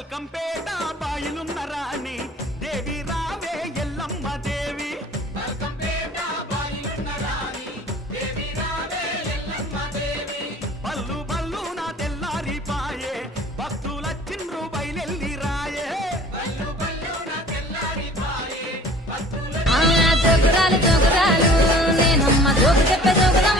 బల్కంపేట బాయిలున్న రాణి దేవి రావే ఎల్లమ్మ దేవి. బల్కంపేట బాయిలున్న రాణి దేవి రావే ఎల్లమ్మ దేవి. బల్లు బల్లు నా తెల్లారి పాయే భక్తులచ్చిండ్రు బయలెల్లి రాయే. బల్లు బల్లు నా తెల్లారి పాయే భక్తుల జోగురాలు జోగురాలు నేనమ్మ జోగు చెప్పే జోగురా